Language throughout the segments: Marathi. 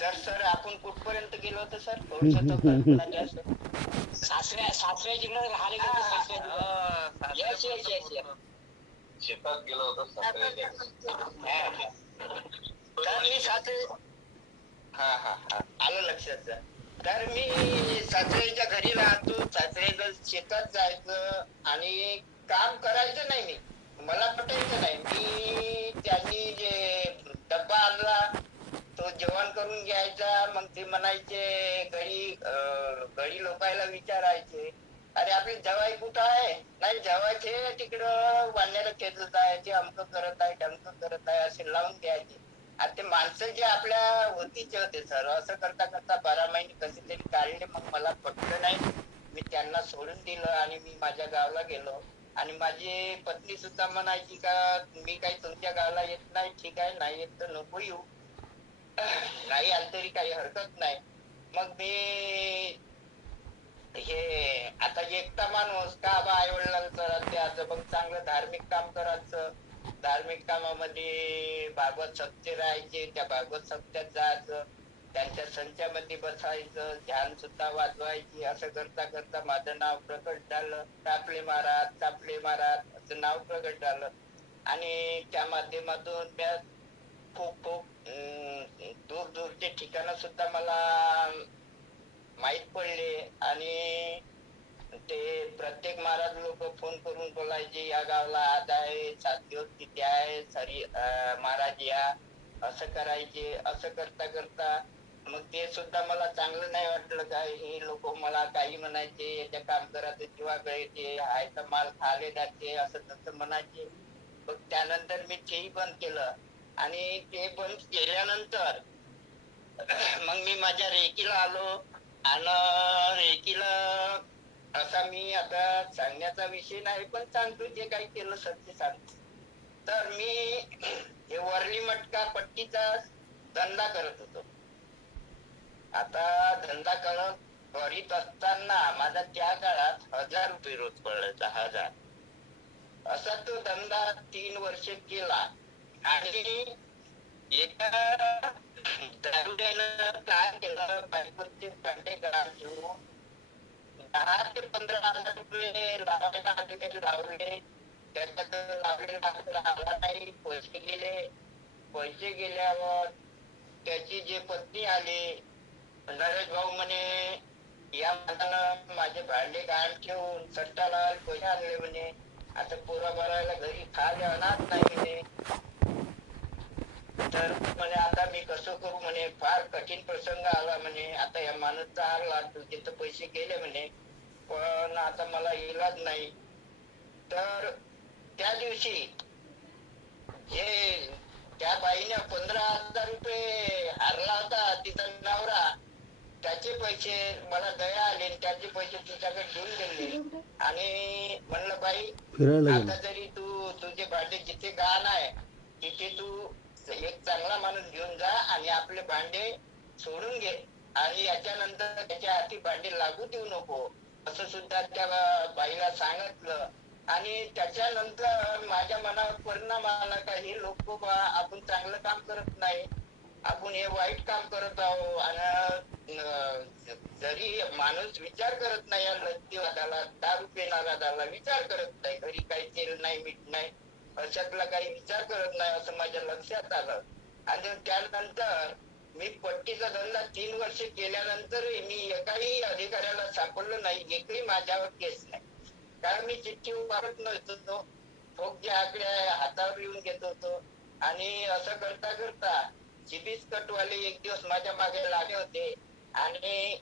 तर सर आपण कुठपर्यंत गेलो होतो सर? थोडस तो कल्पना द्या सर. सासऱ्याकडे राहिले का ते सासऱ्याकडे? Yes yes yes yes. शेतात गेलो होतो सासऱ्याच्या घरी. तर मी सासरे आलं लक्षात सर. तर मी सासऱ्याच्या घरी राहतो, सासऱ्याच्या शेतात जायचं आणि काम करायचं नाही. मी मला पटायचं नाही. मी त्यांनी जे डब्बा आणला तो जेवण करून घ्यायचा. मग ते म्हणायचे घरी लोकायला विचारायचे, अरे आपली जवाई कुठं आहे? नाही जवायचे तिकडं वाण्याला खेचत आहे, ते अमकं करत आहे ढमकं करत आहे असे लावून द्यायचे. आणि ते माणसं जे आपल्या होतीचे होते सर. असं करता करता 12 महिने कसे तरी काढले. मग मला पटलं नाही. मी त्यांना सोडून दिलं आणि मी माझ्या गावाला गेलो. आणि माझी पत्नी सुद्धा म्हणायची का मी काही तुमच्या गावाला येत नाही. ठीक आहे, नाही येत तर नको येऊ. नाही आलं तरी काही हरकत नाही. मग मी हे आता एकटा माणूस का बा आई वडिलांचं द्यायचं, मग चांगलं धार्मिक काम करायचं. धार्मिक कामामध्ये भागवत सप्ते राहायचे, त्या भागवत सप्त्यात जायचं, त्यांच्या संचामध्ये बसायचं, ध्यान सुद्धा वाजवायची. असं करता करता माझं नाव प्रकट झालं. टापले महाराज असं नाव प्रकट झालं. आणि त्या माध्यमातून खूप खूप दूर दूरचे ठिकाण सुद्धा मला माहित पडले. आणि ते प्रत्येक महाराज लोक फोन करून बोलायचे, या गावाला आज आहे, 7 दिवस तिथे आहे, महाराज या, असं करायचे. असं करता करता मग ते सुद्धा मला चांगलं नाही वाटलं. काय हे लोक मला काही म्हणायचे, याच्या काम करायचं किंवा गळते हायचा माल खाले जाते असं तसं म्हणायचे. मग त्यानंतर मी तेही बंद केलं. आणि ते बंद केल्यानंतर मग मी माझ्या रेकीला आलो. आणि रेकीला असा मी आता सांगण्याचा विषय नाही, पण सांगतो जे काही केलं सत्य सांगतो. तर मी हे वरली मटका पट्टीचा धंदा करत होतो. आता धंदा करीत असताना माझा त्या काळात 1000 रुपये रोज पडायचा. 1000 असा तो धंदा 3 वर्ष केला. आणि एका दारुड्यानं काय केलं, बायकोचे भांडे घरात घेऊन 10 ते 15,000 रुपये लावले. त्याच्यात लावलेला आला नाही. पैसे गेल्यावर त्याची जे पत्नी आली, नरेश भाऊ म्हणे या माणसानं माझे भांडे गहाण ठेवून सट्टाला पैसे आणले म्हणे. आता पोरा भरायला घरी खायला अनाथ नाही म्हणे. तर म्हणे आता मी कसं करू म्हणे, फार कठीण प्रसंग आला म्हणे. आता या माणूसचा आला, तुझे तर पैसे गेले म्हणे, पण आता मला इलाज नाही. तर त्या दिवशी जे त्या बाईने 15,000 रुपये हारला होता तिचा नवरा, त्याचे पैसे मला दया आले, त्याचे पैसे तुझ्याकडे घेऊन गेले. आणि म्हणलं बाई आता जरी तू तुझे भांडे जिथे गहाण आहे तिथे तू एक चांगला माणूस घेऊन जा आणि आपले भांडे सोडून घे. आणि याच्यानंतर त्याच्या हाती भांडे लागू देऊ नको, असं सुद्धा त्या बाईला सांगितलं. आणि त्याच्यानंतर माझ्या मनावर परिणाम आला का हे लोक आपण चांगलं काम करत नाही, आपण हे वाईट काम करत आहो. आणि जरी माणूस विचार करत नाही, या लत्तीवादाला दारू पिणारा विचार करत नाही, घरी काही तेल नाही मीठ नाही अशातला काही विचार करत नाही, असं माझ्या लक्षात आलं. आणि त्यानंतर मी पट्टीचा धंदा 3 वर्ष केल्यानंतर मी एकाही अधिकाऱ्याला सापडलो नाही, एकही माझ्यावर केस नाही. कारण मी चिठ्ठी उभारत नव्हतो, ठोक जे आकडे हातावर लिहून घेत होतो. आणि असं करता करता चिबीस कटवाले एक दिवस माझ्या मागे लागले होते. आणि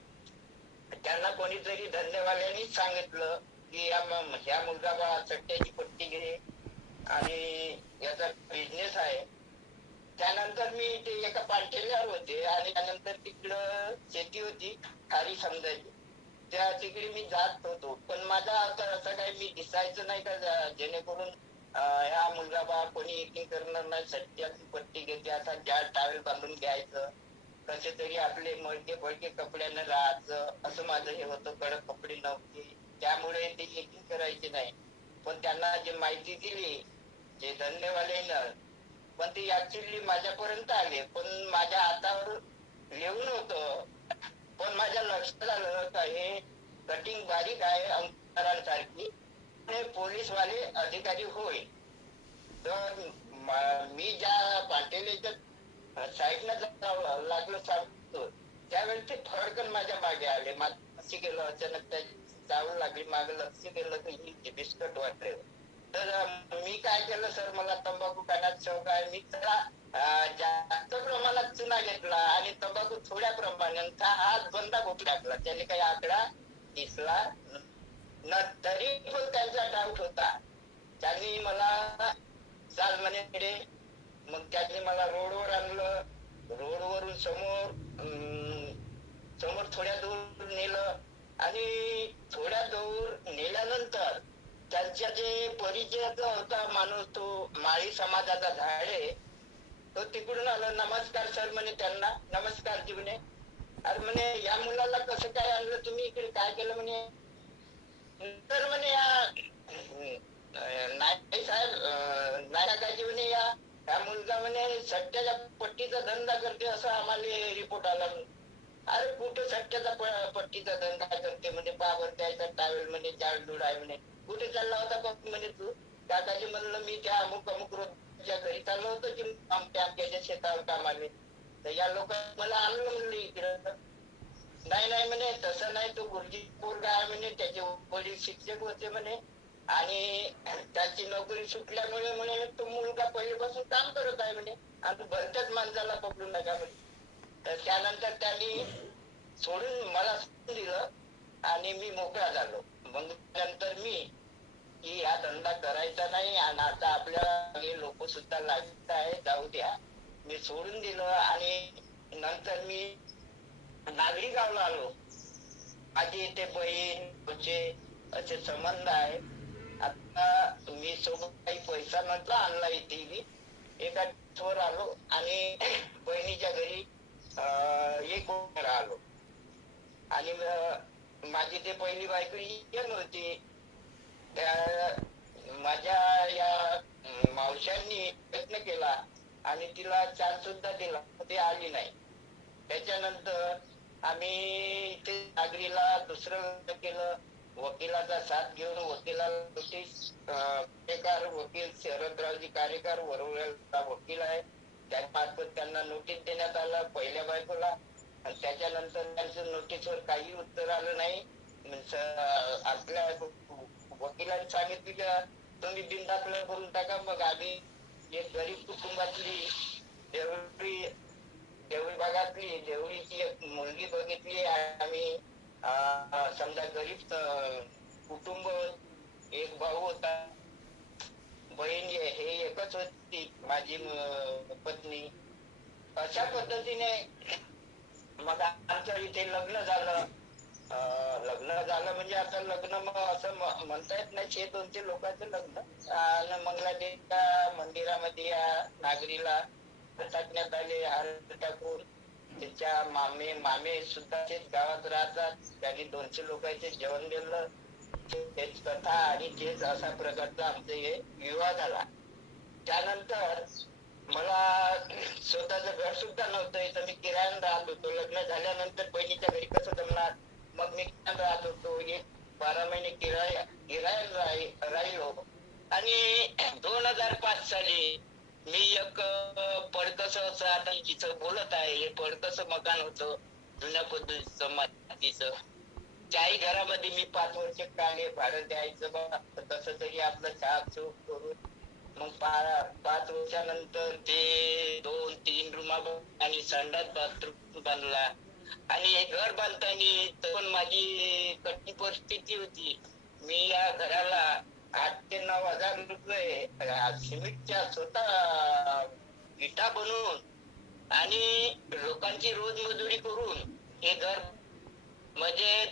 त्यांना कोणीतरी धंदेवाल्यांनी सांगितलं की ह्या मुलगा बा चट्ट्याची पट्टी घे आणि याचा बिझनेस आहे. त्यानंतर मी ते एका पाठेल्यावर होते. आणि त्यानंतर तिकडं शेती होती खारी समजायची, त्या तिकडे मी जात होतो. पण माझा असं काही मी दिसायचं नाही का जेणेकरून ह्या मुलगा बा कोणी एकिंग करणार नाही, सट्ट्याची पट्टी घेते असा ज्या टावेल बांधून घ्यायचं, कसे तरी आपले मळके फळके कपड्यानं राहायचं, असं माझं हे होतं. कडक कपडे नव्हते त्यामुळे ते एकिंग करायचे नाही. पण त्यांना जे माहिती दिली जे धंदेवाल्यानं, पण ते ऍक्च्युअली माझ्यापर्यंत आले, पण माझ्या हातावर लिहून होतं, पण माझ्या लक्षात आलं का हे कटिंग बारीक आहे अंकारांसारखी आणि पोलीसवाले अधिकारी होय. तर मी ज्या पाटेलीच्या साईडनं लागलो सांगतो त्यावेळेस ते फडकन माझ्या मागे आले. लक्ष केलं अचानक त्या चावल लागली, मागे लक्ष केलं तर ही बिस्कट वाटले. तर मी काय केलं सर, मला तंबाखू खाण्यात शौक आहे. मी त्याला जास्त प्रमाणात चुना घेतला आणि तंबाखू थोड्या प्रमाणात हात बंदा घोट टाकला. त्याने काही आकडा दिसला न, तरी पण त्यांचा डाऊट होता. त्यांनी मला चाल म्हणे रे, मग त्यांनी मला रोडवर आणलं. रोडवरून समोर थोड्या दूर नेलं आणि थोड्या दूर नेल्यानंतर त्यांच्या जे परिचयाचा होता माणूस, तो माळी समाजाचा झाडे, तो तिकडून आला. नमस्कार सर म्हणे त्यांना. नमस्कार जी म्हणे. अरे म्हणे या मुलाला कसं काय आणलं तुम्ही इकडे, काय केलं म्हणे. तर म्हणे नाही साहेब, नायकाजी म्हणे या मुलगा म्हणे सट्ट्याच्या पट्टीचा धंदा करते असं आम्हाला रिपोर्ट आला. अरे कुठे सट्ट्याचा पट्टीचा धंदा करते म्हणजे, पावर त्याचा टावेल म्हणे, जाडजूड आहे म्हणे. कुठे चालला होता बघ म्हणे तू. काकाजी म्हणलं मी त्या अमुक रोजच्या घरी चाललो होतो की आमच्या शेतावर कामाले. तर या लोकांनी मला आणलं म्हणलं इकडं. नाही म्हणे, तसं नाही, तो गुरुजी पोरगा आहे म्हणे, त्याचे वडील शिक्षक होते म्हणे आणि त्याची नोकरी सुटल्यामुळे म्हणे तो मुलगा पहिल्यापासून काम करत आहे म्हणे आणि भलत्याच माणसाला पकडू नका म्हणे. तर त्यानंतर त्यांनी सोडून मला दिलं आणि मी मोकळा झालो. मग नंतर मी की हा धंदा करायचा नाही आणि आता आपल्याला हे लोक सुद्धा लागत आहे, जाऊ द्या, मी सोडून दिलं. आणि नंतर मी नागरी गावला आलो. माझी इथे बहीण असे संबंध आहे. आता मी सोबत काही पैसा नव्हता आणला इथे मी एका वर आलो आणि बहिणीच्या घरी एक आलो. आणि माझी ते पहिली बायको येण होती. त्या माझ्या या मावशांनी प्रयत्न केला आणि तिला चान्स सुद्धा दिला, ते आली नाही. त्याच्यानंतर आम्ही इथे नागरीला दुसरं केलं. वकिलाचा साथ घेऊन वकिलाला नोटीस, वकील शरदरावजी कार्यकार वरवळ्याचा वकील आहे, त्यामार्फत त्यांना नोटीस देण्यात आलं पहिल्या बायकोला. आणि त्याच्यानंतर त्यांचं नोटीसवर काही उत्तर आलं नाही. आपल्या वकिलांनी सांगितलं की तुम्ही बिनदाखल करून टाका. मग आम्ही एक गरीब कुटुंबातली देवळी भागातली देवळीची एक मुलगी बघितली. आम्ही समजा गरीब कुटुंब, एक भाऊ होता, बहीण हे एकच होती माझी पत्नी. अशा पद्धतीने मग आमच्या इथे लग्न झालं. लग्न झालं म्हणजे आता लग्न मग असं म्हणता येत नाही, 600-200 लोकांचं लग्न. आणि मंगलादेवीच्या मंदिरामध्ये या नागरीला टाकण्यात आले, हार टाकून. त्याच्या मामे सुद्धा तेच गावात राहतात. त्यांनी 200 लोकांचे जेवण दिलं. तेच कथा आणि तेच असा प्रकारचा आमचा हे विवाह झाला. त्यानंतर मला स्वतःचं घर सुद्धा नव्हतं, इथं मी किरायानं राहत होतो. लग्न झाल्यानंतर बहिणीच्या घरी कसं जमणार, मग मी किरायानं राहत होतो. 12 महिने किरायानं राहिलो. आणि 2005 साली मी एक पडकस असं, आता जिथं बोलत आहे हे पडकस मकान होतं जुन्या पद्धतीचं मातीचं. त्याही घरामध्ये मी 5 वर्ष काढले. भाडं द्यायचं बा, तसं तरी आपलं चहा चूक करून मग 5 वर्षानंतर ते 2-3 रूमा आणि संडास बाथरूम बांधला. आणि हे घर बांधताना पण माझी कठीण परिस्थिती होती. मी या घराला 8,000 ते 9,000 रुपये सिमेंटच्या स्वतः विटा बनवून आणि लोकांची रोज मजुरी करून हे घर, म्हणजे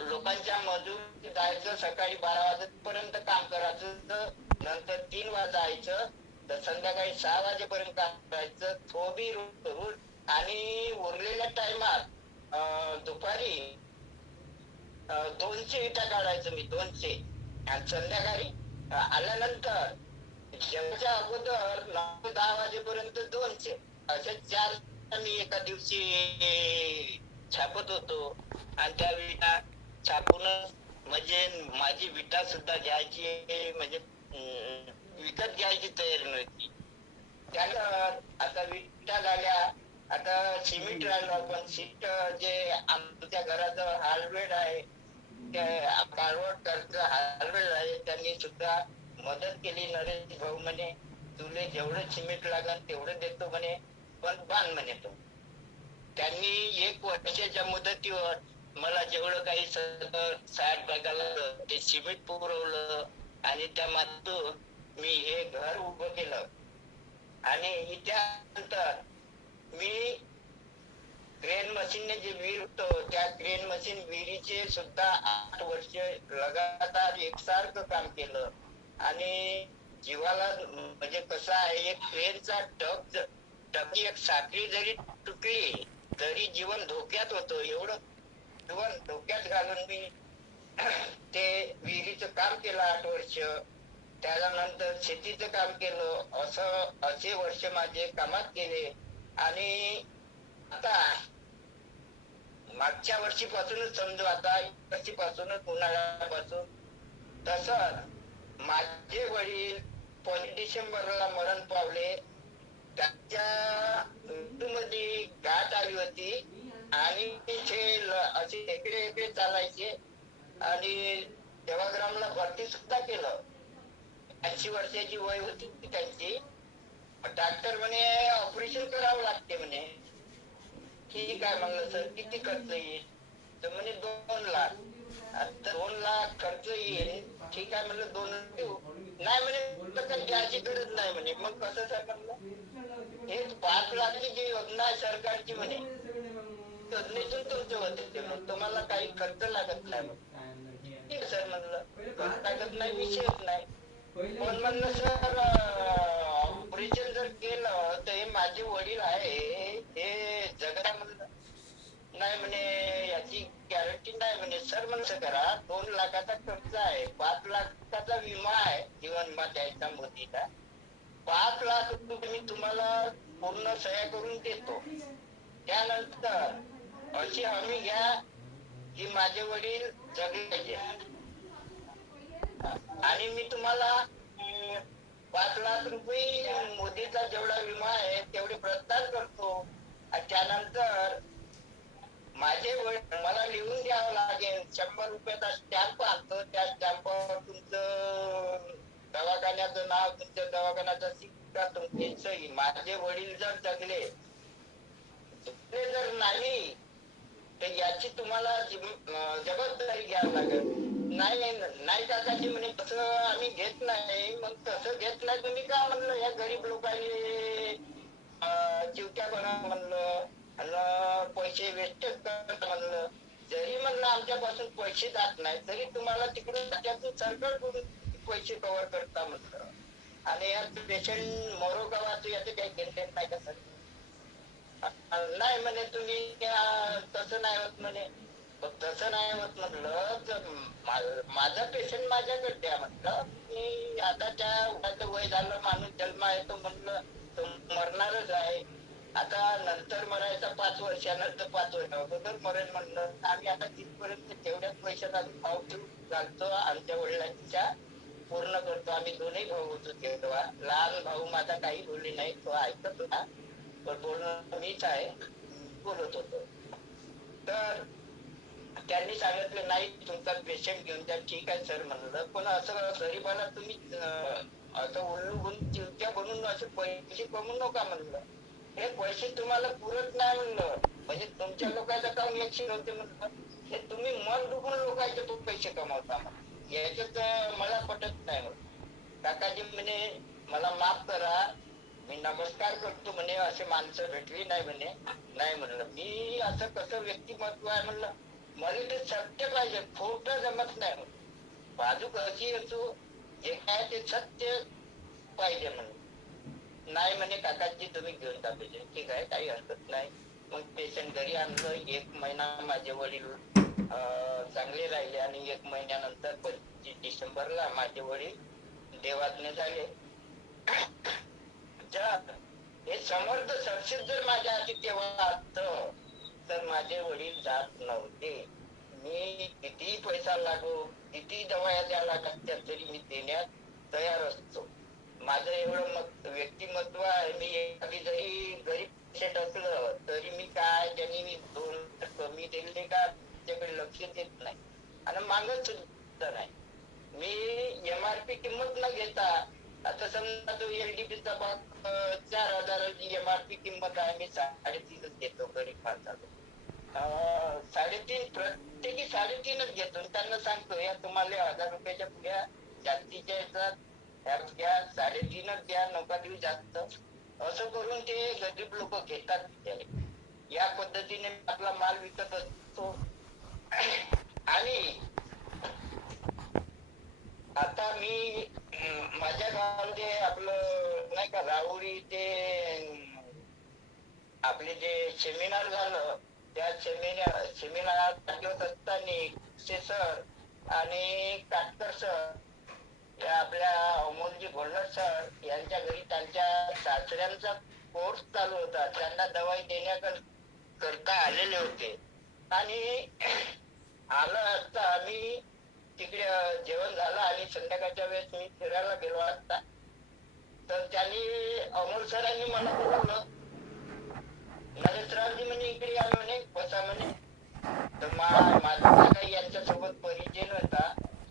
लोकांच्या मजुरी जायचं, सकाळी 12 वाजेपर्यंत काम करायचं, नंतर 3 वाजायचं, तर संध्याकाळी 6 वाजेपर्यंत काम करायचं, तो बी रोज. आणि उरलेल्या टाइमात दुपारी 200 विटा काढायचं मी, 200. आणि संध्याकाळी आल्यानंतर जेवणाच्या अगोदर 9 ते 10 वाजेपर्यंत 200, असे 4 मी एका दिवशी छापत होतो आणि त्या विटा छापून म्हणजे माझी विटा सुद्धा घ्यायची म्हणजे विकत घ्यायची तयारी नव्हती. त्यानंतर आता विटा झाल्या, आता सिमेंट राहिलं, पण सीट जे आमच्या घराचं हार्डवेअर आहे त्या कारवडकरचं हार्डवेअर आहे, त्यांनी सुद्धा मदत केली. नरेश भाऊ म्हणे तुले जेवढं सिमेंट लागेल तेवढं देतो म्हणे, पण बांध म्हणे तो. त्यांनी 1 वर्षाच्या मुदतीवर मला जेवढं काही 60 बॅगाला ते सिमेंट पुरवलं आणि त्या माध्यमातून मी हे घर उभं केलं. आणि त्यानंतर मी क्रेन मशीनने जे विहीर होतं त्या क्रेन मशीन विहिरीचे सुद्धा 8 वर्ष लगातार एकसारखं काम केलं. आणि जीवाला म्हणजे कसं आहे, एक ट्रेनचा टपची एक साखळी जरी तुटली तरी जीवन धोक्यात होतं. एवढं जीवन धोक्यात घालून मी ते विहिरीचं काम केलं 8 वर्ष. त्यानंतर शेतीचं काम केलं. असे वर्ष माझे कामात गेले. आणि आता मागच्या वर्षीपासूनच समजू, आता वर्षीपासूनच उन्हाळ्यापासून तसंच माझे वडील 5 डिसेंबरला मरण पावले. त्यांच्या मृत्यूमध्ये गाठ आली होती आणि ते असे इकडे चालायचे आणि सेवाग्रामला भरती सुद्धा केलं. 80 वर्षाची वय होती त्यांची. डॉक्टर म्हणे ऑपरेशन करावं लागते म्हणे. ठीक आहे म्हणलं सर, किती खर्च येईल? तर म्हणे 2 लाख. आता 2 लाख खर्च येईल, ठीक आहे म्हणलं 2 देऊ. नाही म्हणे काही द्यायची गरज नाही म्हणे. मग कसं सर म्हणलं, हे 5 लाखची जी योजना आहे सरकारची म्हणे, योजनेतून तुमचे होते, तुम्हाला काही खर्च लागत नाही म्हणे. ठीक सर म्हणलं, खर्च लागत नाही, विषयच नाही. पण म्हणलं सर ऑपरेशन जर केलं तर हे माझे वडील आहे हे जगणार म्हणलं. नाही म्हणे याची गॅरंटी नाही म्हणे. सर म्हणलं करा, 2 लाखाचा खर्च आहे, 5 लाखाचा विमा आहे, जीवन विमा द्यायचा मोदीचा. 5 लाख रुपये मी तुम्हाला पूर्ण सह्या करून देतो. त्यानंतर अशी हमी घ्या की माझे वडील जगले आणि मी तुम्हाला 5 लाख रुपये मोदीचा जेवढा विमा आहे तेवढे प्रदान करतो. त्यानंतर माझे मला लिहून द्यावं लागेल, 100 रुपयाचा स्टॅम्प आणतो, त्या स्टॅम्पवर तुमचं दवाखान्याचं नाव, तुमच्या दवाखान्याचा शिक्का, तुमची सही. माझे वडील जर जगले जर नाही तर याची तुम्हाला जबाबदारी घ्यावी लागेल. नाही काकाजी म्हणे तसं आम्ही घेत नाही. मग तसं घेत नाही तुम्ही का म्हणलं या गरीब लोकांनी चिवट्या बना म्हणलं आणि पैसे वेस्ट करत म्हणलं. जरी म्हणलं आमच्यापासून पैसे जात नाही तरी तुम्हाला तिकडून त्यातून सरकारकडून पैसे कव्हर करता म्हणलं. आणि या पेशंट मरो का वाचू याचं काही घेणं नाही का सर? नाही म्हणे तुम्ही तसं नाही होत म्हणे. तसं नाही होत म्हटलं तर माझा पेशंट माझ्याकडे द्या म्हटलं. मी आता त्या वय झालं, माणूस जन्म येतो म्हटलं तो मरणारच आहे. आता नंतर मरायचा 5 वर्षानंतर 5 वर्ष अगोदर मरेल म्हणलं. आम्ही आता तिथपर्यंत तेवढ्याच पैशात आम्ही भाव घालतो, आमच्या वडिलांच्या पूर्ण करतो. आम्ही 2 भाऊ होतो तेव्हा. लहान भाऊ माझा काही बोलली नाही, तो ऐकत होता, पण बोलणं मीच आहे, बोलत होतो. तर त्यांनी सांगितलं नाही तुमचा पेशंट घेऊन द्या. ठीक आहे सर म्हणलं, पण असं गरीबाला तुम्ही असं उल्लू चिवट्या बनून असे पैसे कमवू नका म्हणलं. हे पैसे तुम्हाला पुरत नाही म्हणलं. म्हणजे तुमच्या लोकांचं काम लक्षण होते म्हणलं. हे तुम्ही मन दुखून लोकांचे पैसे कमावता म्हणलं. याच्यात मला पटत नाही म्हणलं. काकाजी म्हणे मला माफ करा, मी नमस्कार करतो म्हणे, असे माणसं भेटली नाही म्हणे. नाही म्हणलं मी असं कसं व्यक्तिमत्व आहे म्हणलं. मला ते सत्य पाहिजे, खोटं जमत नाही म्हणलं. बाजू कशी असो, जे काय ते सत्य पाहिजे म्हणलं. नाही म्हणे काकाजी तुम्ही घेऊन जा पेशंट. ठीक आहे, काही हरकत नाही. मग पेशंट घरी आणलं. 1 महिना माझे वडील चांगले राहिले आणि 1 महिन्यानंतर 25 डिसेंबरला माझे वडील देवाज्ञ झाले. हे समर्थ सरसेट जर माझ्या हाती तेव्हा असतं तर माझे वडील जात नव्हते. मी कितीही पैसा लागो, किती दवाया द्यायला लागत्या तरी मी देण्यात तयार असतो. माझं एवढं व्यक्तिमत्व आहे. मी एखादी जरी गरीब पेशंट असलं तरी मी काय ज्यांनी मी 2 कमी दिले का त्याच्याकडे लक्ष देत नाही आणि मागत सुद्धा नाही. मी MRP किंमत न घेता, आता समजा तो LDP चा भाग 4,000 MRP किंमत आहे, मी 3.5च घेतो गरीब माणसाला. 3.5 प्रत्येकी 3.5च घेतो. त्यांना सांगतो या तुम्हाला 1,000 रुपयाच्या पुढ्या जास्तीच्या येतात, ह्या घ्या, 3.5च द्या, नका देऊ जास्त. असं करून ते गरीब लोक घेतात. या पद्धतीने आपला माल विकत असतो. आणि आता मी माझ्या गावामध्ये आपलं नाही का राहुरी ते आपले जे सेमिनार झालं, त्या सेमिनार पाठवत असताना सर आणि काटकर सर या आपल्या अमोलजी गोल्लर सर यांच्या घरी त्यांच्या सासऱ्यांचा कोर्स चालू होता. त्यांना दवाई देण्याकरता आलेले होते आणि आलं असता आम्ही तिकडे जेवण झालं आणि संध्याकाळच्या वेळेस मी फिरायला गेलो असता तर त्यांनी अमोल सरांनी मला बोलवलं, नरेशरावजी म्हणे इकडे या म्हणे, बसा म्हणे. तर माझा काही यांच्यासोबत परिचय नव्हता.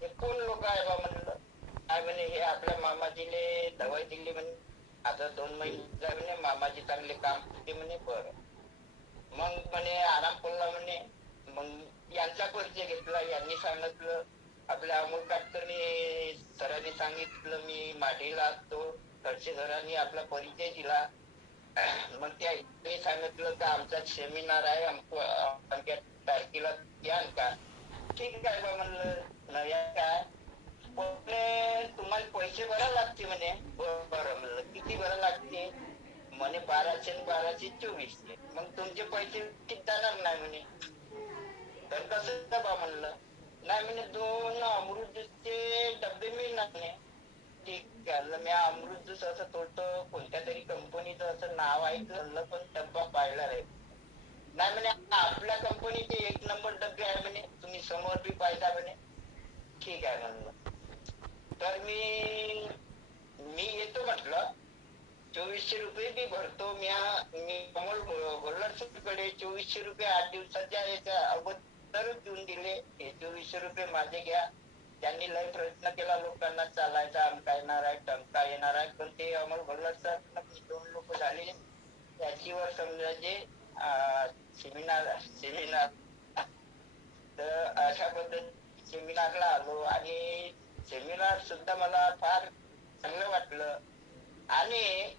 हे कोण लोक आहे बा म्हणलं. काय म्हणे हे आपल्या मामाजीले दवाई दिली म्हणे, आता 2 महिने म्हणे, मामाजी चांगले काम केले म्हणे. बरं मग म्हणे आराम पडला म्हणे. मग यांचा परिचय घेतला. यांनी सांगितलं, आपल्या अमोल काटकरनी सरांनी सांगितलं मी माढीला असतो. खडसे सरांनी आपला परिचय दिला. मग त्या सांगितलं का आमचा सेमिनार आहे, आमच्या तारखेला याल का. ठीक आहे बा म्हणलं, न या काय तुम्हाला पैसे भरायला लागते म्हणे. बरं म्हणलं, किती भरायला लागते म्हणे, 1200 आणि 1200 2400. मग तुमचे पैसे जाणार नाही म्हणे. तर कसं बा म्हणलं. नाही म्हणे 2 अमृत ज्यूसचे डबे मिळणार म्हणे. ठीक आहे, मी अमृत ज्यूस असं थोडं कोणत्या तरी कंपनीचं असं नाव ऐकलं पण डब्बा पाहिला नाही. नाही म्हणे आपल्या कंपनीचे 1 नंबर डबे आहे म्हणे, तुम्ही समोर बी पाहिजा म्हणे. ठीक आहे म्हणलं. तर मी येतो म्हटलं. 2400 रुपये बी भरतो. मी अमोल गोल्लरकडे 2400 रुपये 8 दिवसाच्या याच्या अगोदरच देऊन दिले. हे 2400 रुपये माझे घ्या. त्यांनी लय प्रयत्न केला लोकांना चालायचा, आमका येणार आहे, टमका येणार आहे, पण ते अमोल गोल्लर सर 2 लोक झाले त्याच्यावर समजायचे सेमिनार. तर अशा पद्धती सेमिनारला आलो आणि सेमिनार सुद्धा मला फार चांगलं वाटलं. आणि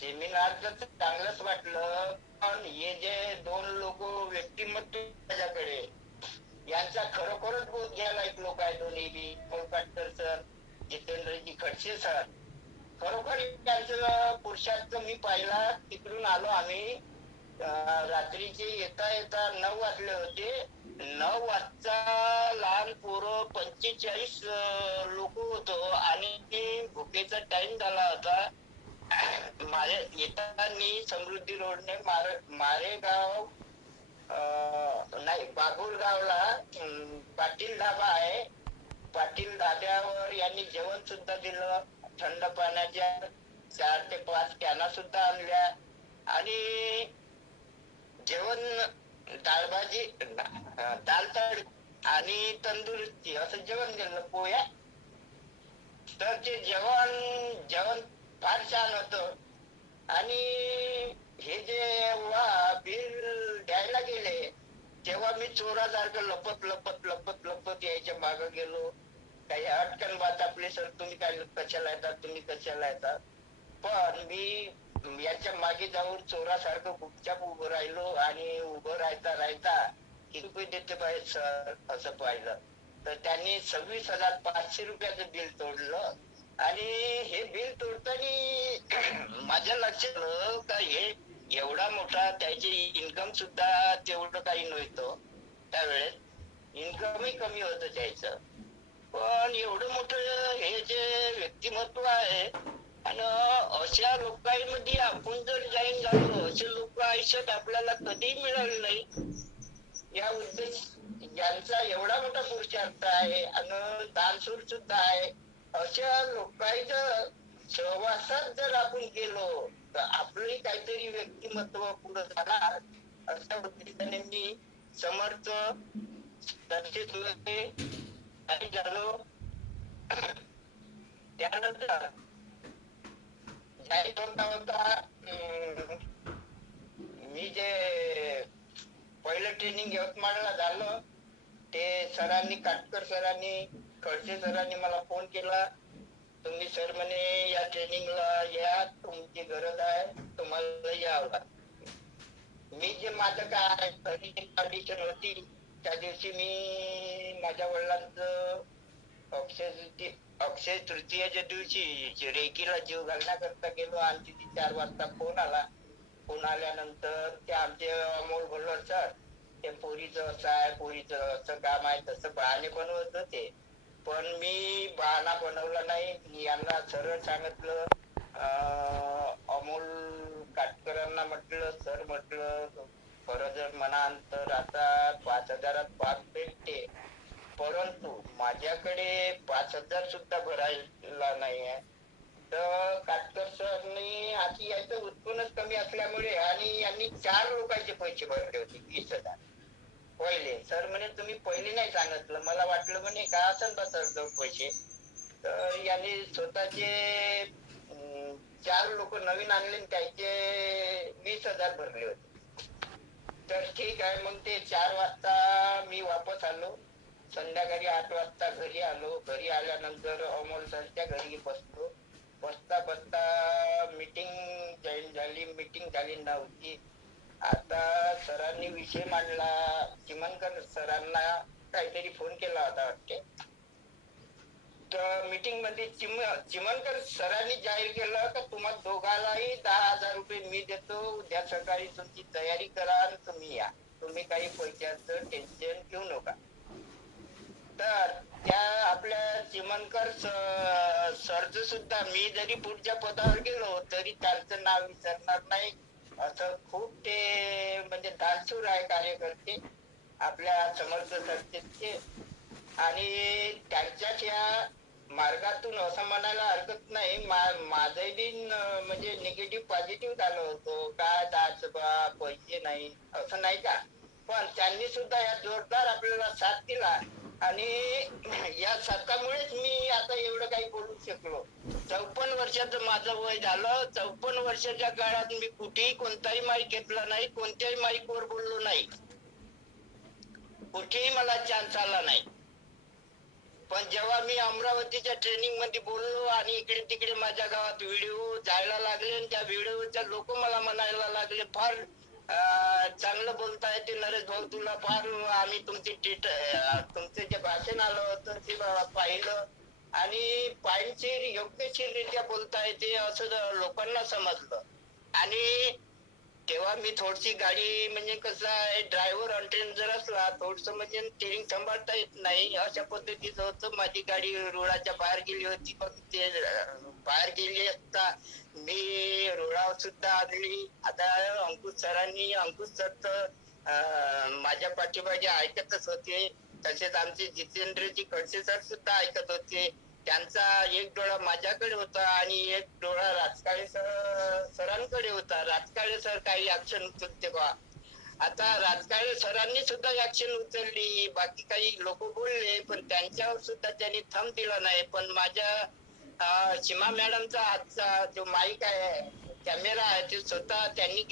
सेमिनार तर चांगलंच वाटलं, पण हे जे 2 लोक व्यक्तिमत्व माझ्याकडे, यांचा खरोखरच बोध घ्यायला एक लोक आहे दोन्ही बी. काटकर सर, जितेंद्रजी खडसे सर, खरोखर त्यांचं पुरुषार्थ मी पाहिला. तिकडून आलो आम्ही. रात्रीचे येता 9 वाजले होते. 9 वाजता लहान पोरं 45 लोक होतो आणि भुकेचा टाइम झाला होता. माझ्या येताना समृद्धी रोडने मारेगाव नाही बाबुलगावला पाटील ढाबा आहे. पाटील ढाब्यावर यांनी जेवण सुद्धा दिलं. थंड पाण्याच्या 4 ते 5 कॅना सुद्धा आणल्या आणि जेवण डाळभाजी, दाल तडका आणि तंदुरुस्ती असं जेवण दिलं, पोह्या. तर ते जेवण फार छान होतं. आणि हे जेव्हा बिल द्यायला गेले तेव्हा मी चोरासारखं लपत यायच्या मागं गेलो. काही अटकन बात आपली, सर तुम्ही काय कशाला येतात, तुम्ही कशाला येतात. पण मी याच्या मागे जाऊन चोरासारखं गुपचाप उभं राहिलो आणि उभं राहता किती रुपये देते पाहिजे सर असं पाहिलं. तर त्यांनी 26,500 रुपयाचं बिल तोडलं. आणि हे बिल तोडताना माझ्या लक्षात आलं का हे एवढा मोठा, त्याचे इन्कम सुद्धा तेवढं काही नव्हतं त्यावेळेस, इन्कमही कमी होतं त्याचं. पण एवढं मोठं हे जे व्यक्तिमत्व आहे आणि अशा लोकांमध्ये आपण जर जॉईन झालो, असे लोक आयुष्यात आपल्याला कधीही मिळाले नाही. या उद्देश ज्यांचा एवढा मोठा पुरुषार्थ आहे आणि दानशूर सुद्धा आहे, अशा लोकांच्या सहवासात जर आपण गेलो तर आपलंही काहीतरी व्यक्तिमत्व पुढे जाणार. अशा उद्देशाने मी समर्थ दर्शित झालो. त्यानंतर जाहीर होता मी जे पहिलं ट्रेनिंग यवतमाळला झालं ते सरांनी, काटकर सरांनी, खडसे सरांनी मला फोन केला. तुम्ही सर म्हणे या ट्रेनिंगला या, तुमची गरज आहे, तुम्हाला यावं. मी जे माझं काय कंडिशन होती त्या दिवशी मी माझ्या वडिलांचं अक्षय तृतीयेच्या दिवशी रेकीला जीव घालण्याकरता गेलो आणि तिथे 4 वाजता फोन आला. फोन आल्यानंतर ते आमचे अमोल भोलर सर, ते पोरीचं असं आहे, पोरीचं असं काम आहे, तसं बहाणे बनवत होते. पण मी बहाणा बनवला नाही. मी यांना सरळ सांगितलं, अमोल काटकरांना म्हटलं, सर म्हटलं खरं जर म्हणाल तर आता 5,000 पास भेटते, परंतु माझ्याकडे 5,000 सुद्धा भरायला नाही आहे. तर काटकर सरनी अशी याचं उत्पन्नच कमी असल्यामुळे आणि यांनी 4 लोकांचे पैसे भरले होते 20,000 पहिले. सर म्हणे तुम्ही पहिले नाही सांगितलं, मला वाटलं म्हणे का असेल बा सर पैसे. तर यांनी स्वतःचे 4 लोक नवीन आणले, त्याचे 20,000 भरले होते. तर ठीक आहे, मग ते 4 वाजता मी वापस आलो. संध्याकाळी 8 वाजता घरी आलो. घरी आल्यानंतर अमोल सरच्या घरी बसलो. बसता मीटिंग जॉईन झाली. मीटिंग झाली नव्हती. आता सरांनी विषय मांडला. चिमनकर सरांना काहीतरी फोन केला होता वाटते. तर मीटिंग मध्ये चिमनकर सरांनी जाहीर केलं की तुम्हाला दोघांनाही 10,000 रुपये मी देतो. उद्या सकाळी तुमची तयारी करा आणि तुम्ही या. तुम्ही काही पैशाचं टेन्शन घेऊ नका. तर त्या आपल्या चिमनकर सरचं सुद्धा मी जरी पुढच्या पदावर गेलो तरी त्यांचं नाव विसरणार नाही. असं खूप ते म्हणजे दानशूर आहे कार्यकर्ते आपल्या समर्थ सरचे. आणि त्यांच्याच या मार्गातून असं म्हणायला हरकत नाही, माझंही म्हणजे निगेटिव्ह पॉझिटिव्ह झालं होतं. काय दासबा पैसे नाही असं नाही का, पण त्यांनी सुद्धा या जोरदार आपल्याला साथ दिला. आणि या साथामुळेच मी आता एवढं काही बोलू शकलो. 54 वर्षाचं माझं वय झालं. 54 वर्षाच्या काळात मी कुठेही कोणताही माईक घेतला नाही, कोणत्याही माईकवर बोललो नाही, कुठेही मला चान्स आला नाही. पण जेव्हा मी अमरावतीच्या ट्रेनिंग मध्ये बोललो आणि इकडे तिकडे माझ्या गावात व्हिडिओ जायला लागले आणि त्या व्हिडिओच्या लोक मला म्हणायला लागले, फार चांगलं बोलताय ते नरेश भाऊ, तुला फार आम्ही तुमचे जे भाषण आलं होतं ते पाहिलं आणि पायनशीर योग्यशीररित्या बोलताय ते असं लोकांना समजलं. आणि तेव्हा मी थोडीशी गाडी म्हणजे कसं आहे, ड्रायव्हर अनट्रेन जर असला थोडस म्हणजे स्टेरिंग सांभाळता येत नाही अशा पद्धतीचं होतं. माझी गाडी रुळाच्या बाहेर गेली होती. मग ते बाहेर गेली असता मी रुळावर सुद्धा आदली. आता अंकुश सर तर माझ्या पाठीमागे ऐकतच होते. तसेच आमचे जितेंद्रजी खडसे सर सुद्धा ऐकत होते. त्यांचा एक डोळा माझ्याकडे होता आणि एक डोळा राजकाळे सरांकडे होता. राजकाळे सर काही ऍक्शन उचलते बा. आता राजकाळे सरांनी सुद्धा ऍक्शन उचलली. बाकी काही लोक बोलले पण त्यांच्यावर सुद्धा त्यांनी थंब दिला नाही. पण माझ्या सीमा मॅडमचा हातचा जो माईक आहे, कॅमेरा आहे, ते स्वतः त्यांनी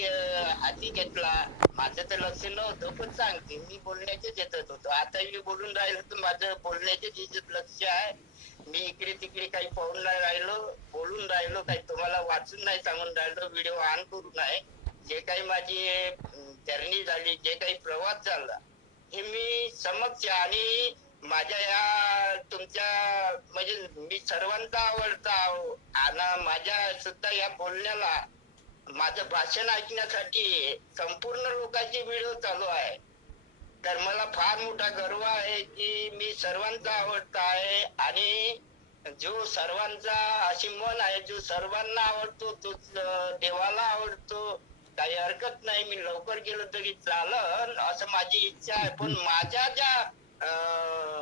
हाती घेतला. माझं तर लक्ष नव्हतं पण सांगते मी बोलण्याचेच येतच होतो. आता मी बोलून राहिलो तर माझं बोलण्याचेच लक्ष आहे. मी इकडे तिकडे काही पाहून नाही राहिलो, बोलून राहिलो, काही तुम्हाला वाचून नाही सांगून राहिलो, व्हिडिओ ऑन करू नाही. जे काही माझी जर्नी झाली, जे काही प्रवास झाला हे मी समक्ष आणि माझ्या या तुमच्या म्हणजे मी सर्वांचा आवडता आणि माझ्या सुद्धा या बोलण्याला माझं भाषण ऐकण्यासाठी संपूर्ण लोकांचे व्हिडिओ चालू आहे. तर मला फार मोठा गर्व आहे की मी सर्वांचा आवडता आहे आणि जो सर्वांचा अशी मन आहे, जो सर्वांना आवडतो, तो देवाला आवडतो. काही हरकत नाही, मी लवकर गेलो तरी चालन असं माझी इच्छा आहे. पण माझ्या ज्या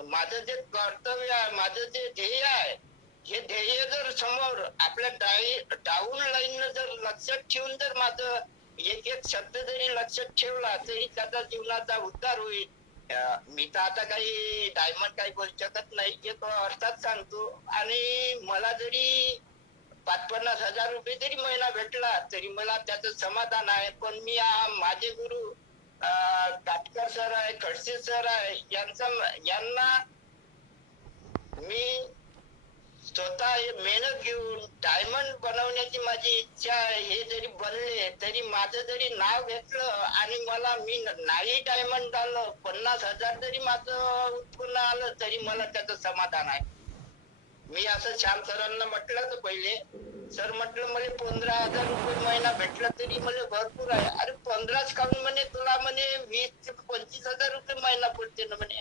माझं जे कर्तव्य आहे, माझं जे ध्येय आहे, हे ध्येय जर समोर आपल्या डाऊन लाईन जर लक्षात ठेवून जर माझं एक एक शब्द जरी लक्षात ठेवला तरी त्याचा जीवनाचा उद्धार होईल. मी तर आता काही डायमंड काही बोलू शकत नाही, जे तो अर्थात सांगतो. आणि मला जरी 50-50 हजार रुपये जरी महिना भेटला तरी मला त्याचं समाधान आहे. पण मी माझे गुरु काटकर सर आहे, खडसे सर आहे, यांना मी स्वतः मेहनत घेऊन डायमंड बनवण्याची माझी इच्छा आहे. हे जरी बनले तरी माझं जरी नाव घेतलं आणि मी नाही डायमंड झालं, 50,000 जरी माझं उत्पन्न आलं तरी मला त्याचं समाधान आहे. मी असं श्याम सरांना म्हटलं तर पहिले, सर म्हटलं मला 15,000 रुपये महिना भेटला तरी मला भरपूर आहे. अरे 15च काऊन म्हणे, तुला म्हणे 20 ते 25,000 रुपये महिना पडते ना म्हणे.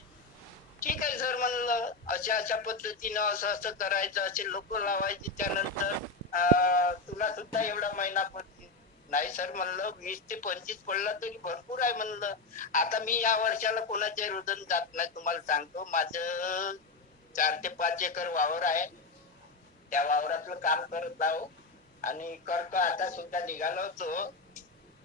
ठीक आहे सर म्हणलं, अशा पद्धतीनं असं करायचं, असे लोक लावायचे, त्यानंतर तुला सुद्धा एवढा महिना पडते. नाही सर म्हणलं, 20 ते 25 पडला तरी भरपूर आहे म्हणलं. आता मी या वर्षाला कोणाच्या रुदन जात नाही, तुम्हाला सांगतो. माझं 4 ते 5 एकर वावर आहे. त्या वावरातलं काम करत आहो आणि करतो. आता सुद्धा निघालो होतो,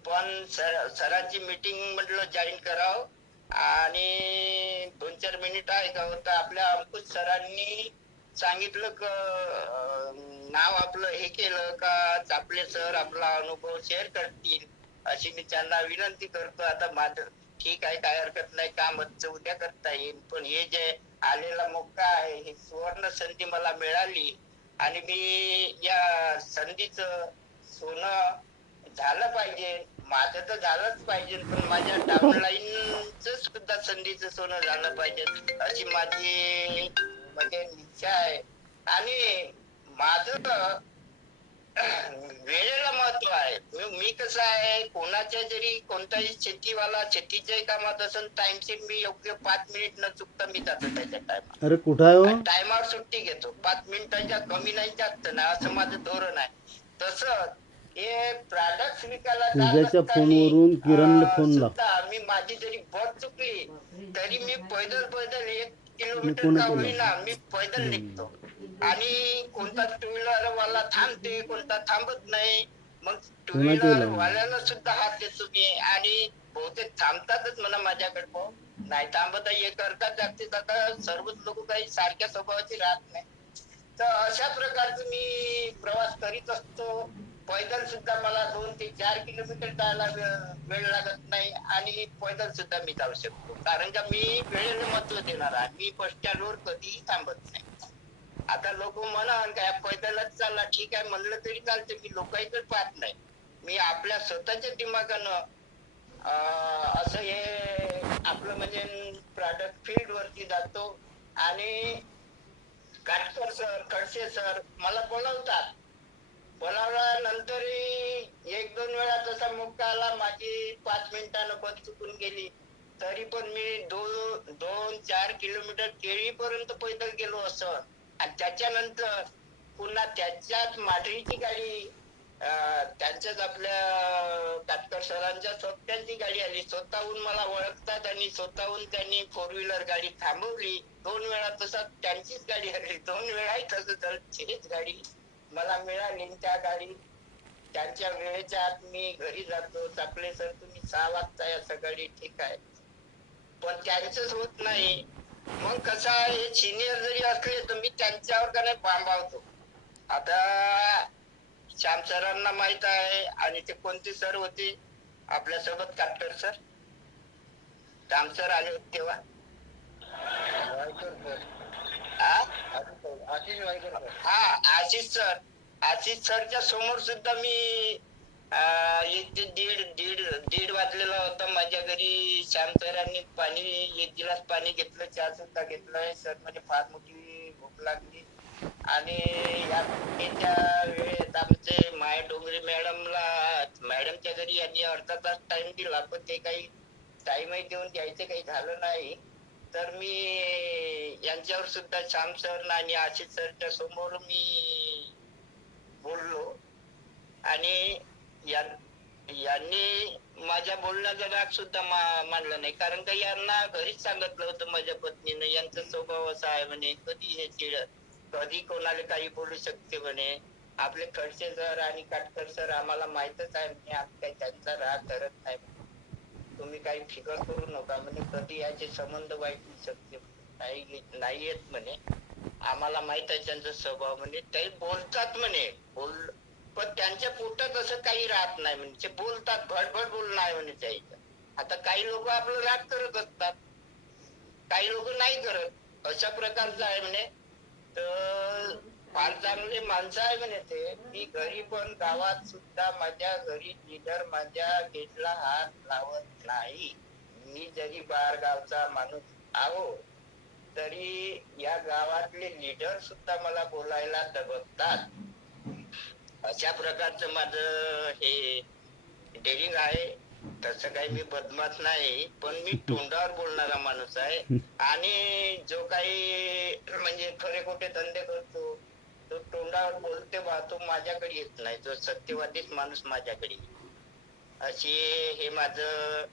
पण सरांची मीटिंग म्हटलं जॉईन करावं आणि 2-4 मिनिट आहे का होतं. आपल्या अंकुश सरांनी सांगितलं नाव आपलं हे केलं का आपले सर आपला अनुभव शेअर करतील, अशी मी त्यांना विनंती करतो. आता माझं ठीक आहे, काय हरकत नाही, काम उद्या करता येईल. पण हे जे आलेला मौका आहे, ही सुवर्ण संधी मला मिळाली आणि मी या संधीचं सोनं झालं पाहिजे. माझं तर झालंच पाहिजे, पण माझ्या डाऊनलाईनच सुद्धा संधीचं सोनं झालं पाहिजे अशी माझी म्हणजे इच्छा आहे. आणि माझं वेळेला महत्व आहे. मी कसं आहे, कोणाच्या जरी कोणताही शेतीवाला शेतीच्याही कामात असेल, टाइमशीर मी योग्य 5 मिनिट न चुकता मी जातो त्याच्या टायमात. अरे कुठं आहे हो? टायमावर सुट्टी घेतो, 5 मिनिटाच्या कमी नाही जास्त नाही, असं माझं धोरण आहे. तसं हे प्रोडक्ट विकायला पूजाच्या फोनवरून किरणला फोन लाव. मी माझी जरी बस चुकली तरी मी पैदल 1 मी किलोमीटर कोणा का केलं? होईना मी पैदल निघतो. आणि कोणता 2 व्हीलर वाला थांबते, कोणता थांबत नाही. मग 2 कोणा व्हीलर केलं? वाल्याला सुद्धा हात देतो मी. आणि बहुतेक थांबतातच म्हणा माझ्याकडे, नाही थांबत हे करतात जागतिक. आता सर्वच लोक काही सारख्या स्वभावाचे राहत नाही. तर अशा प्रकारचं मी प्रवास करीत असतो. पैदल सुद्धा मला 2 ते 4 किलोमीटर जायला वेळ लागत नाही आणि पैदल सुद्धा मी जाऊ शकतो, कारण का मी वेळेला महत्व देणार आहे. मी बस स्टँडवर कधीही थांबत नाही. आता लोक म्हणाल काय पैदलच चालला, ठीक आहे म्हणलं तरी चालते. मी लोकांकडे पाहत नाही, मी आपल्या स्वतःच्या दिमागानं असं हे आपलं म्हणजे प्रोडक्ट फील्ड वरती जातो. आणि काटकर सर, खडसे सर मला बोलवतात. बोलावल्यानंतरही 1-2 वेळा तसा मौका आला, माझी 5 मिनिटानं बस चुकून गेली तरी पण मी 2-4 किलोमीटर केळीपर्यंत पैदल गेलो असं. आणि त्याच्यानंतर पुन्हा त्याच्याच माढळीची गाडी, त्यांच्याच आपल्या काटकर सरांच्या स्वतःची गाडी आली. स्वतःहून मला ओळखतात आणि स्वतःहून त्यांनी 4 व्हीलर गाडी थांबवली. 2 वेळा तसा त्यांचीच गाडी आली, 2 वेळाही तसं तेच गाडी मला मिळाली. त्या गाडी त्यांच्या वेळेच्या आत मी घरी जातो. चापले सर तुम्ही 6 वाजता या सकाळी, ठीक आहे, पण त्यांचंच होत नाही. मग कसं आहे, सिनियर जरी असले तर मी त्यांच्यावर का नाही बांबावतो. आता श्याम सरांना माहित आहे. आणि ते कोणते सर होते आपल्यासोबत, काटकर सर, राम सर आले होते तेव्हा, आशिष सर. आशिष सरच्या समोर सुद्धा मी 1 ते दीड वाजलेला होता माझ्या घरी. श्याम सरांनी पाणी 1 गिलास पाणी घेतलं, चहा सुद्धा घेतलाय. सर म्हणजे फार मोठी भूक लागली. आणि या वेळेत आमचे माया डोंगरे मॅडमच्या घरी यांनी अर्धा तास टाइम दिला, पण ते काही टाइमही देऊन द्यायचं काही झालं नाही. तर मी यांच्यावर सुद्धा श्याम सर आणि आशिष सरच्या समोर मी बोललो आणि यांनी माझ्या बोलण्याचा राग सुद्धा मानला नाही, कारण का यांना घरीच सांगितलं होतं माझ्या पत्नीनं, यांचा स्वभाव असा आहे म्हणे, कधी हे कधी कोणाला काही बोलू शकते म्हणे. आपले खडसे सर आणि काटकर सर आम्हाला माहितच आहे म्हणे, आम्ही काही त्यांचा राग धरत नाही, तुम्ही काही फिकर करू नका म्हणे, कधी याचे संबंध वाईट होऊ शकते काही नाही येत म्हणे, आम्हाला माहित आहे त्यांचा स्वभाव म्हणे, ते बोलतात म्हणे, पण त्यांच्या पोटात असं काही राहत नाही म्हणजे, ते बोलतात, भडभड बोलणं आहे म्हणे त्याचं. आता काही लोक आपलं राग करत असतात, काही लोक नाही करत, अशा प्रकारचं आहे म्हणे. तर फार चांगले माणसं आहे म्हणे ते. मी घरी पण गावात सुद्धा माझ्या घरी लीडर माझ्या गेटला हात लावत नाही. मी जरी बाहेर गावचा माणूस आहो तरी या गावातले लीडर सुद्धा मला बोलायला दबकतात. अशा प्रकारचं माझं हे डेअरिंग आहे. तसं काही मी बदमाश नाही, पण मी तोंडावर बोलणारा माणूस आहे. आणि जो काही म्हणजे खरे खोटे धंदे करतो तो तोंडावर बोलते बा, तो माझ्याकडे येत नाही, जो सत्यवादीच माणूस माझ्याकडे, अशी हे माझं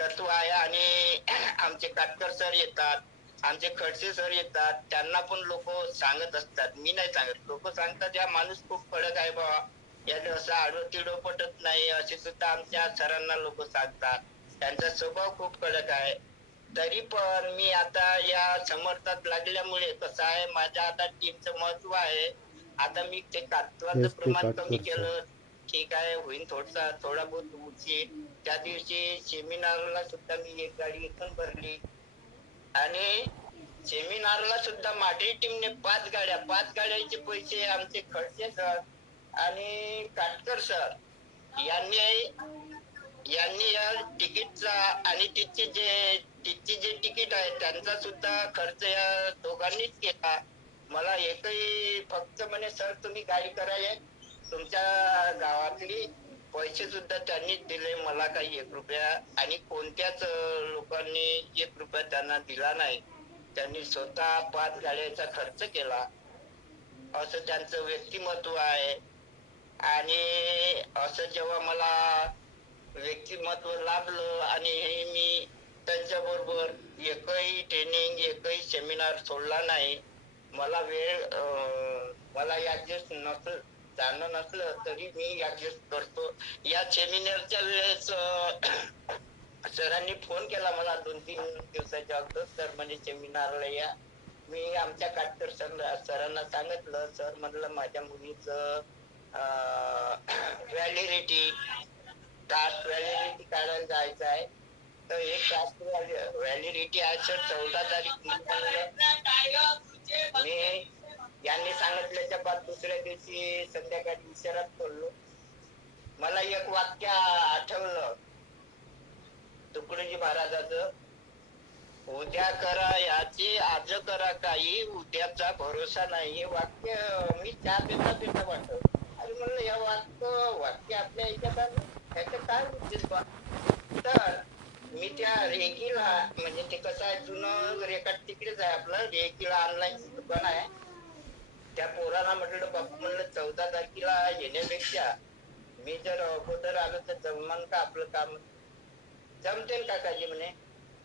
तत्व आहे. आणि आमचे काटकर सर येतात, आमचे खडसे सर येतात, त्यांना पण लोक सांगत असतात, मी नाही सांगत, लोक सांगतात या माणूस खूप कडक आहे बा, याला असं आडवं तिडवं पटत नाही, असे सुद्धा आमच्या सरांना लोक सांगतात, त्यांचा स्वभाव खूप कडक आहे. तरी पण मी आता या समर्थात लागल्यामुळे कसं आहे, माझ्या आता टीमचं महत्व आहे. आता मी ते कातवाचं प्रमाण कमी केलं, ठीक आहे, होईल थोडा बहुत उशीर. त्या दिवशी सेमिनारला सुद्धा मी एक गाडी इथून भरली आणि सेमिनारला सुद्धा माझी टीमने 5 गाड्याचे पैसे आमचे खडसे सर आणि काटकर सर यांनी या तिकीटचा आणि तिची जे तिकीट आहे त्यांचा सुद्धा खर्च या दोघांनीच केला. मला एकही फक्त म्हणे सर तुम्ही गाडी करायला, तुमच्या गावातली पैसे सुद्धा त्यांनीच दिले, मला काही 1 रुपया आणि कोणत्याच लोकांनी 1 रुपया त्यांना दिला नाही. त्यांनी स्वतः 5 गाड्याचा खर्च केला, असं त्यांचं व्यक्तिमत्व आहे. आणि असं जेव्हा मला व्यक्तिमत्व लाभलं आणि हे मी त्यांच्या बरोबर एकही ट्रेनिंग एकही सेमिनार सोडला नाही. मला मला ऍडजस्ट जाणं नसलं तरी मी ऍडजस्ट करतो. या सेमिनारच्या वेळेस सरांनी फोन केला मला 2-3 दिवसाच्या अगोदर, सर म्हणजे सेमिनारला या. मी आमच्या काटकर सरांना सांगितलं, सर म्हणलं माझ्या मुलीचं कास्ट व्हॅलिडिटी काढायला जायचं आहे, तर हे कास्ट व्हॅलिडिटी आहे सर 14 तारीख. मी यांनी सांगितल्याच्या बाद दुसऱ्या दिवशी संध्याकाळी विचारात पडलो. मला एक वाक्य आठवलं तुकडोजी महाराजाचं, उद्या करा याची आज करा काही, उद्याचा भरोसा नाही. हे वाक्य मी चहा पेता वाटत. अरे म्हणलं या वाक्य आपल्या ह्याच्यात आलं, त्याचं काय उद्देश बा. तर मी त्या रेकीला, म्हणजे ते कसं आहे जुनं रेकॉर्ड तिकडेच आहे आपलं, रेकीला ऑनलाईन दुकान आहे, त्या पोराला म्हटलं बापू म्हणलं 14 तारखेला येण्यापेक्षा मी जर अगोदर आलो तर जमन का आपलं काम, जमते काकाजी म्हणे.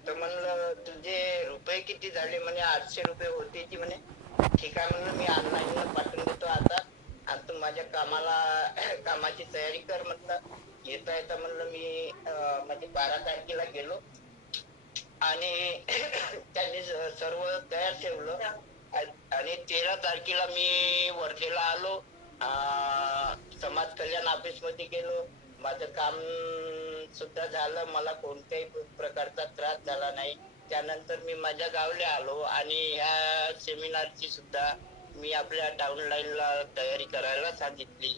तर म्हणलं तुझे रुपये किती झाले म्हणे, 800 रुपये होते की म्हणे. ठीक आहे म्हणलं, मी ऑनलाईन पाठवून देतो आता, आणि तू माझ्या कामाची तयारी कर म्हटलं. येता म्हणलं मी म्हणजे 12 तारखेला गेलो आणि त्यांनी सर्व तयार ठेवलं आणि 13 तारखेला मी वर्धेला आलो. समाज कल्याण ऑफिस मध्ये गेलो, माझं काम सुद्धा झालं, मला कोणत्याही प्रकारचा त्रास झाला नाही. त्यानंतर मी माझ्या गावला आलो आणि ह्या सेमिनारची सुद्धा मी आपल्या टाउन लाईनला तयारी करायला सांगितली,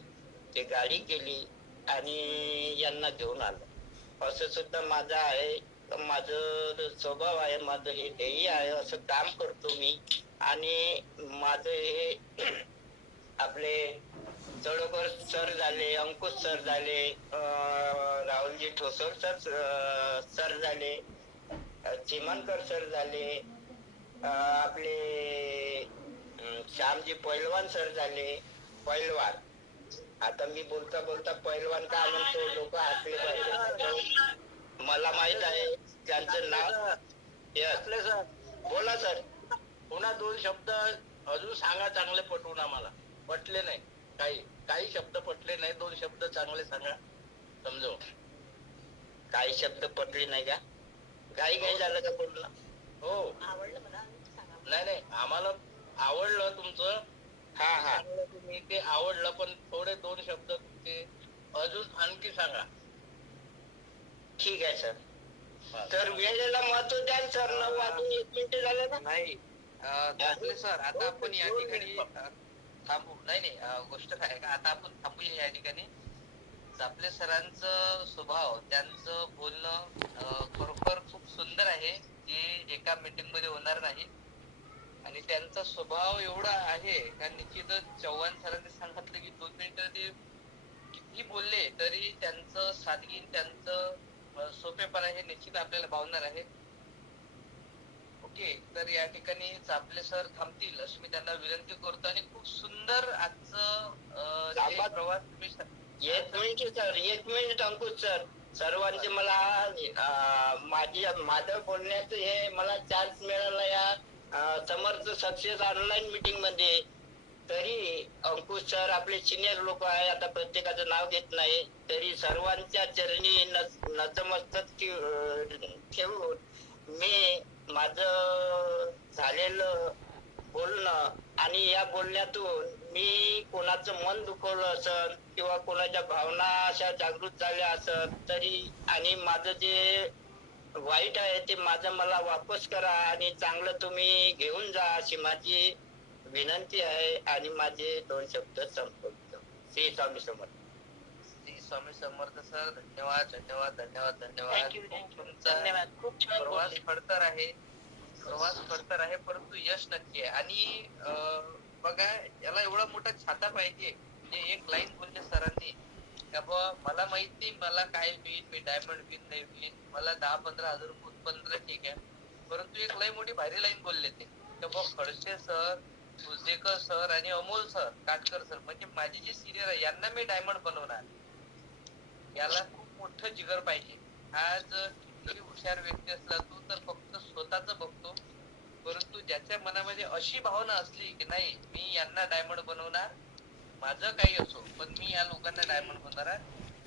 ते गाडी केली आणि यांना घेऊन आलो. असं सुद्धा माझं आहे, माझं स्वभाव आहे, माझं हे ध्येय आहे, असं काम करतो मी. आणि माझं हे आपले चढोकर सर झाले, अंकुश सर झाले, राहुलजी ठोसर सर झाले, चिमणकर सर झाले, आपले श्यामजी पैलवान सर झाले. पैलवान, आता मी बोलता बोलता पैलवान का म्हणतो, लोक हसले पाहिजे. मला माहित आहे त्यांचं नाव. आपले सर बोला सर. पुन्हा 2 शब्द अजून सांगा, चांगले पटवून. आम्हाला पटले नाही, काही शब्द पटले नाही. 2 शब्द चांगले सांगा, समजू. काही शब्द पटले नाही का? घाई झालं का बोलणं? हो, नाही, आम्हाला आवडलं तुमचं. हा, तुम्ही ते आवडलं, पण थोडे 2 शब्द तुमचे अजून आणखी सांगा. ठीक आहे सर. तर वेळेला महत्व द्या सर. 9:01 झाले ना? नाही आपले सर, आता आपण या ठिकाणी थांबू. नाही, गोष्ट काय आहे का, आता आपण थांबूया या ठिकाणी. आपले सरांचं स्वभाव, त्यांचं बोलणं खरोखर खूप सुंदर आहे, जे एका मीटिंग मध्ये होणार नाही. आणि त्यांचा स्वभाव एवढा आहे का निश्चितच चव्हाण सरांनी सांगितलं की 2 मिनिटं ते किती बोलले तरी त्यांचं सादगी, त्यांचं सोपेपणा हे निश्चित आपल्याला भावणार आहे. ओके, तर या ठिकाणी आपले सर थांबतील अशी मी त्यांना विनंती करतो. आणि खूप सुंदर आजचं प्रवास तुम्ही. एक मिनिट अंकुश सर. सर्वांचे मला माझं बोलण्याचं हे मला चान्स मिळाला या समर्थ सक्सेस ऑनलाईन मीटिंग मध्ये. तरी अंकुश सर आपले सिनियर लोक आहे, आता प्रत्येकाचं नाव घेत नाही, तरी सर्वांच्या चरणी नतमस्तक ठेवून मी माझं झालेलं बोलणं आणि या बोलण्यातून मी कोणाचं मन दुखवलं असेल किंवा कोणाच्या भावना अशा जागृत झाल्या असेल तरी, आणि माझं जे वाईट आहे ते माझं मला वापस करा आणि चांगलं तुम्ही घेऊन जा अशी माझी विनंती आहे. आणि माझे 2 शब्द संपवतो. श्री स्वामी समर्थ. श्री स्वामी समर्थ सर. धन्यवाद, धन्यवाद, धन्यवाद, धन्यवाद. धन्यवाद. खूप छान प्रवास बोलले. खडतर आहे, परंतु यश नक्की आहे. आणि बघा, याला एवढा मोठा छाता पाहिजे. जे एक लाईन बोलले सरांनी का बुवा, मला माहिती मला काय होईल, मी डायमंड विन नाही होईल, मला 10-15 हजार रुपये उत्पन्न, ठीक आहे. परंतु एक लई मोठी भारी लाईन बोलले ते का बुवा, खडसे सर, तुळजेकर सर आणि अमोल सर, काटकर सर, म्हणजे माझे जे सिनियर आहे यांना मी डायमंड बनवणार. याला खूप मोठं जिगर पाहिजे. आज किती हुशार व्यक्ती असला तू तर फक्त स्वतःच बघतो, परंतु ज्याच्या मनामध्ये अशी भावना असली की नाही मी यांना डायमंड बनवणार, माझं काही असो पण मी या लोकांना डायमंड बनवणार,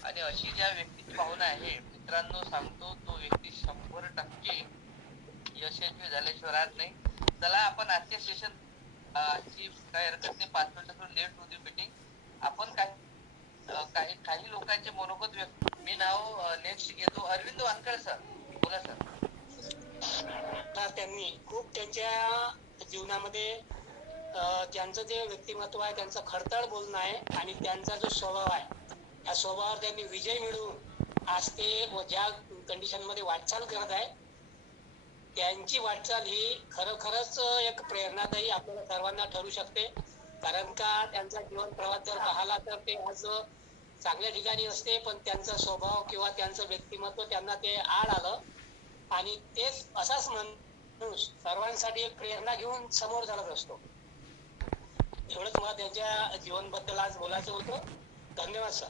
आणि अशी ज्या व्यक्तीची भावना आहे, मित्रांनो सांगतो, तो व्यक्ती 100% यशस्वी झाल्याशिवाय राहत नाही. चला, आपण आजचे सेशन आजची काय हरकत नाही, 5 मिनिटातून लेट होती मीटिंग. आपण काही लोकांचे मनोगत व्यक्त. मी नाव नेक्स्ट घेतो, अरविंद वानकर सर. बोला सर. त्यांनी खूप त्यांच्या जीवनामध्ये त्यांचं जे व्यक्तिमत्व आहे, त्यांचं खडतर बोलणं आहे आणि त्यांचा जो स्वभाव आहे, या स्वभावावर त्यांनी विजय मिळवून आज ते ज्या कंडिशन मध्ये वाटचाल करत आहे, त्यांची वाटचाल ही खरोखरच एक प्रेरणादायी आपल्याला सर्वांना ठरू शकते. कारण का त्यांचा जीवन प्रवास जर पाहिला तर ते आज चांगल्या ठिकाणी असते, पण त्यांचा स्वभाव किंवा त्यांचं व्यक्तिमत्व त्यांना ते आड आलं आणि तेच असाच माणूस सर्वांसाठी एक प्रेरणा घेऊन समोर चालत असतो. एवढंच मला त्यांच्या जीवनबद्दल आज बोलायचं होतं. धन्यवाद सर.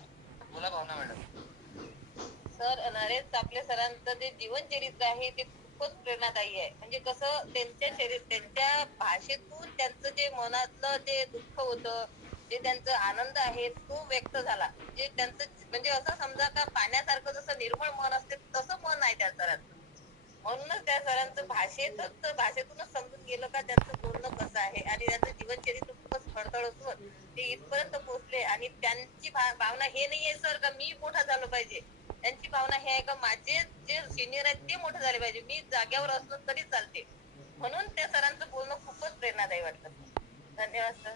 बोला भावना मॅडम. सर, नरेश आपले सरांचं जे जीवन चरित्र आहे ते खूपच प्रेरणादायी आहे. म्हणजे कसं त्यांच्या भाषेतून त्यांचं जे मनातलं जे दुःख होतं, जे त्यांचा आनंद आहे तो व्यक्त झाला. जे त्यांचं म्हणजे असं समजा का पाण्यासारखं जसं निर्मळ मन असते तसं मन आहे त्या सरांचं. म्हणूनच त्या सरांचं भाषेतूनच समजून गेलं का त्यांचं बोलणं कसं आहे. आणि त्यांचं जीवनचरित्र खूपच खडतर असून ते इथपर्यंत पोहोचले. आणि त्यांची भावना हे नाहीये सर का मी मोठा झालो पाहिजे, त्यांची भावना हे आहे का माझे जे सिनियर आहेत ते मोठे झाले पाहिजे, मी जाग्यावर असलो तरी चालते. म्हणून त्या सरांचं बोलणं खूपच प्रेरणादायी वाटतं. धन्यवाद सर.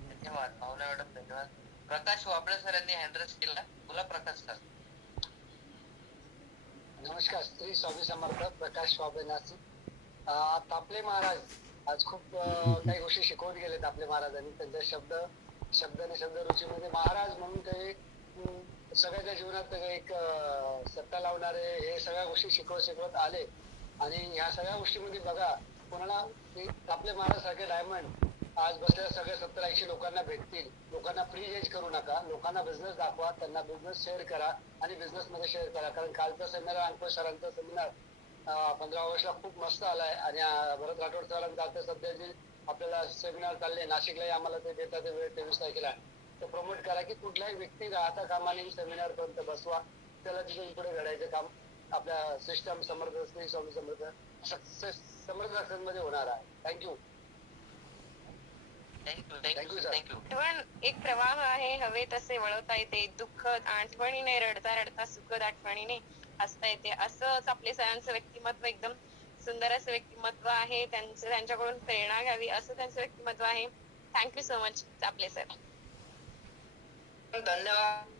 धन्यवाद भावना मॅडम, धन्यवाद. प्रकाश वाबळे सर यांनी हँड रेज केला. बोला प्रकाश सर. नमस्कार. श्री स्वामी समर्थ. प्रकाश वाबळे नाशिक. तापले महाराज आज खूप काही गोष्टी शिकवत गेलेत आपले महाराजांनी. त्यांच्या शब्द रुचीमध्ये महाराज म्हणून काही सगळ्याच्या जीवनात एक सत्ता लावणारे हे सगळ्या गोष्टी शिकवत आले. आणि ह्या सगळ्या गोष्टीमध्ये बघा कोणाला आपले महाराजसारखे डायमंड आज बसलेल्या सगळ्या 70-80 लोकांना भेटतील. लोकांना फ्री एज करू नका, लोकांना बिझनेस दाखवा, त्यांना बिझनेस शेअर करा आणि बिझनेस मध्ये शेअर करा. कारण कालचा सेमिनार अंकुश सरांचा सेमिनार 15 ऑगस्टला खूप मस्त आलाय आणि भरत राठोड सरांचा आता सध्या जे आपल्याला सेमिनार चालले नाशिकलाही आम्हाला ते देतात वेळ 23 तारखेला तर प्रमोट करा की कुठल्याही व्यक्ती राहता कामा नये सेमिनार पर्यंत बसवा. त्याला तिथून पुढे घडायचं काम आपल्या सिस्टम समर्थ श्री स्वामी समर्थ सक्सेस मध्ये होणार आहे. थँक्यू. Thank you sir. आठवण एक प्रवाह आहे, हवे तसे वळवता येते. दुःखद आठवणीने रडता रडता सुखद आठवणीने हसता येते. असंच आपले सरांचं व्यक्तिमत्व एकदम सुंदर असं व्यक्तिमत्व आहे. त्यांच्याकडून प्रेरणा घ्यावी असं त्यांचं व्यक्तिमत्व आहे. थँक्यू सो मच आपले सर. धन्यवाद.